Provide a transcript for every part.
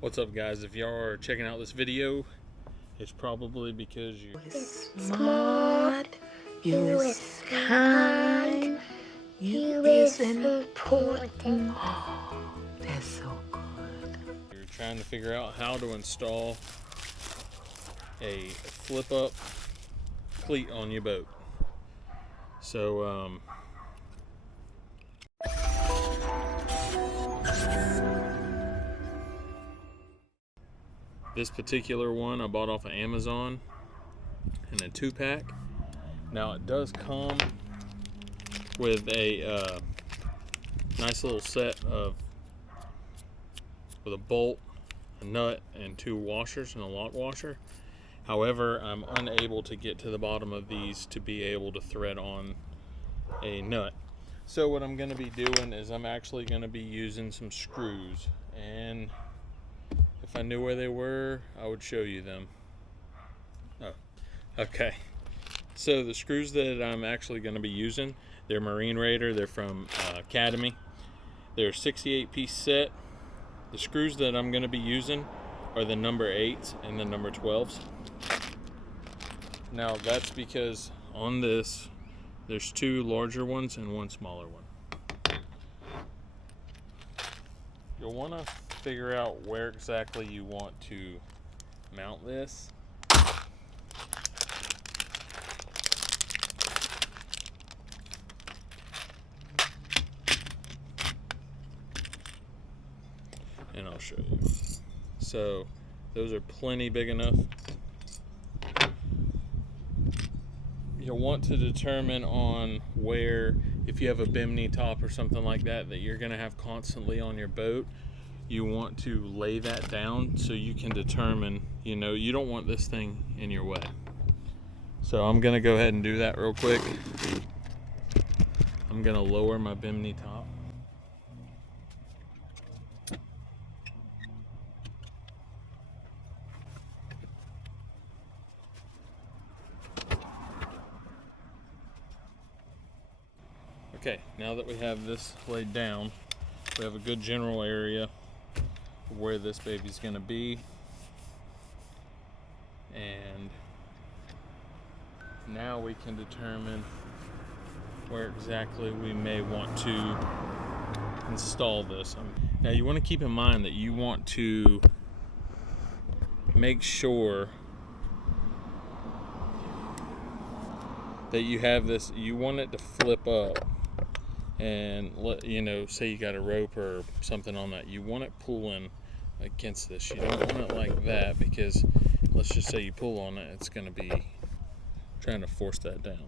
What's up, guys? If y'all are checking out this video, it's probably because you is smart, you is kind, you is important. Oh, that's so good. you're trying to figure out how to install a flip-up cleat on your boat. So this particular one I bought off of Amazon in a 2-pack. Now it does come with a nice little set with a bolt, a nut, and 2 washers and a lock washer. However, I'm unable to get to the bottom of these to be able to thread on a nut. So what I'm going to be doing is I'm actually going to be using some screws, and if I knew where they were, I would show you them. Oh, okay. So the screws that I'm actually going to be using, they're Marine Raider. They're from Academy. They're a 68-piece set. The screws that I'm going to be using are the number 8s and the number 12s. Now that's because on this, there's 2 larger ones and 1 smaller one. You'll want to figure out where exactly you want to mount this. And I'll show you. So those are plenty big enough. You'll want to determine on where, if you have a bimini top or something like that that you're going to have constantly on your boat, you want to lay that down so you can determine, you don't want this thing in your way. So I'm going to go ahead and do that real quick. I'm going to lower my bimini top. Okay, now that we have this laid down, we have a good general area of where this baby's going to be. And now we can determine where exactly we may want to install this. Now you want to keep in mind that you want to make sure that you have this, you want it to flip up. And say you got a rope or something on that, you want it pulling against this. You don't want it like that, because let's just say you pull on it, it's going to be trying to force that down.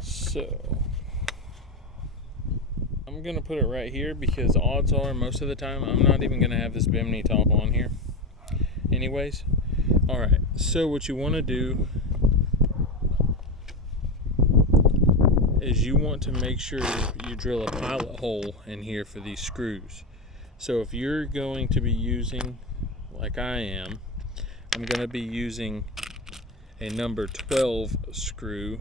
So I'm going to put it right here, because odds are most of the time I'm not even going to have this bimini top on here anyways. Alright, so what you want to do is you want to make sure you drill a pilot hole in here for these screws. So if you're going to be using, like I am, I'm going to be using a number 12 screw.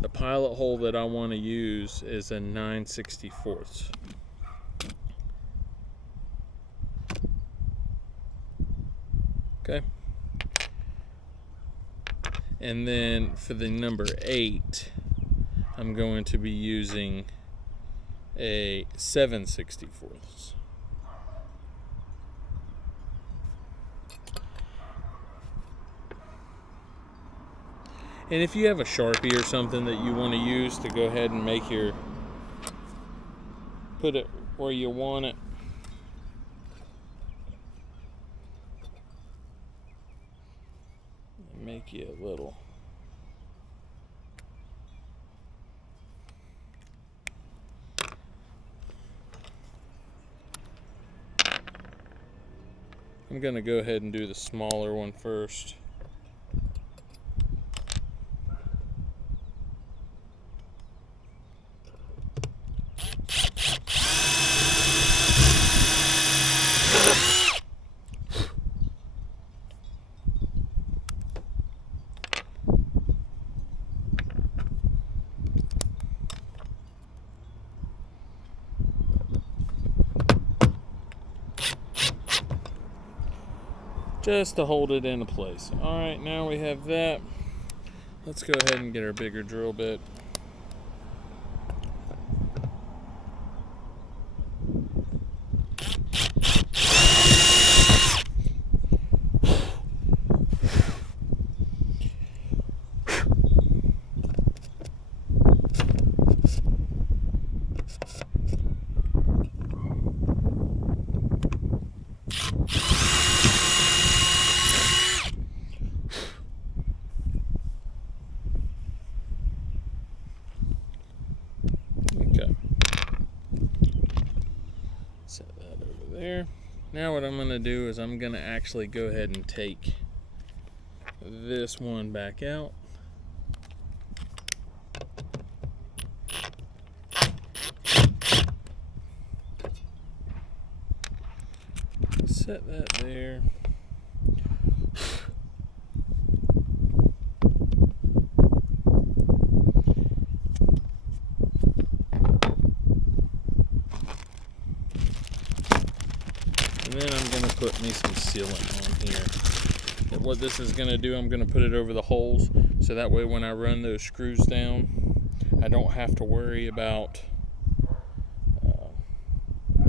The pilot hole that I want to use is a 9/64. Okay. And then for the number 8, I'm going to be using a 7/64. And if you have a Sharpie or something that you want to use to go ahead and make put it where you want it. Make you a little. I'm going to go ahead and do the smaller one first. just to hold it into place. All right, now we have that. Let's go ahead and get our bigger drill bit. Okay. Set that over there. Now what I'm going to do is I'm going to actually go ahead and take this one back out. Set that there. And then I'm going to put me some sealant on here. And what this is going to do, I'm going to put it over the holes so that way when I run those screws down, I don't have to worry about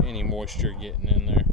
any moisture getting in there.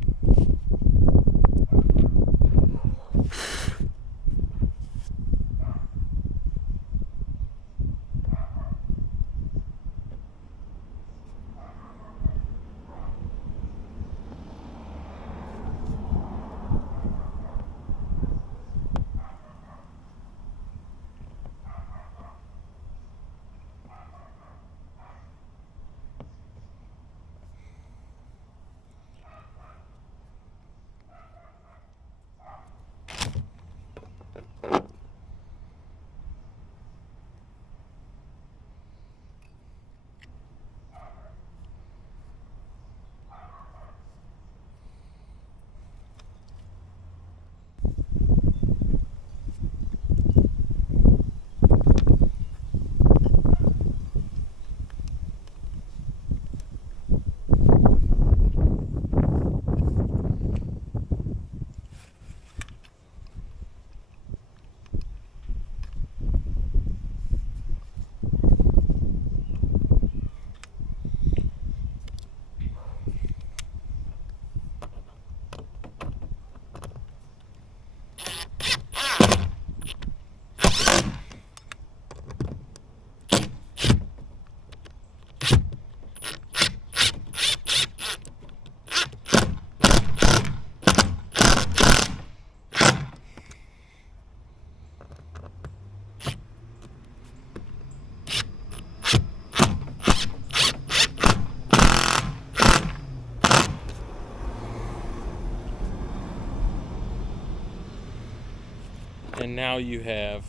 And now you have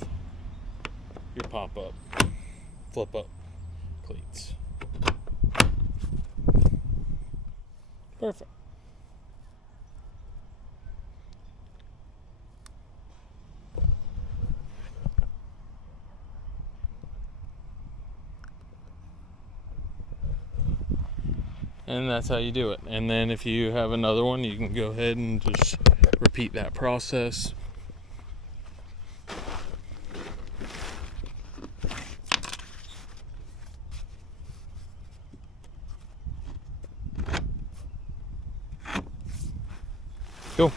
your pop-up, flip-up cleats. Perfect. And that's how you do it. And then if you have another one, you can go ahead and just repeat that process. Go.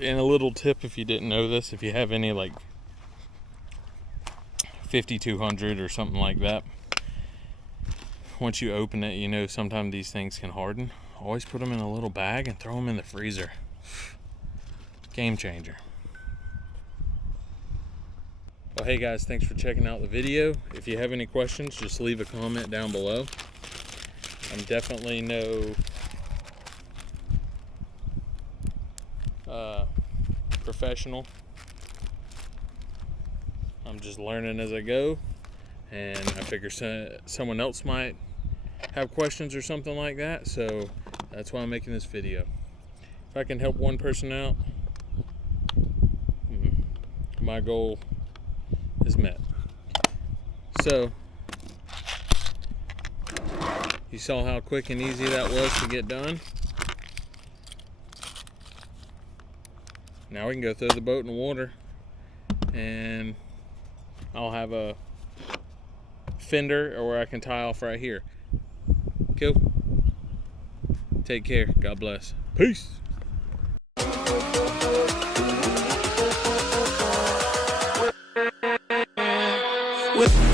And a little tip, if you didn't know this, if you have any like 5200 or something like that, once you open it, you know sometimes these things can harden. Always put them in a little bag and throw them in the freezer. Game changer. Well, hey guys, thanks for checking out the video. If you have any questions, just leave a comment down below. I'm definitely no professional. I'm just learning as I go, and I figure someone else might have questions or something like that, so that's why I'm making this video. If I can help one person out, my goal is met. So you saw how quick and easy that was to get done. Now we can go throw the boat in the water, and I'll have a fender or where I can tie off right here. Cool. Take care. God bless. Peace. With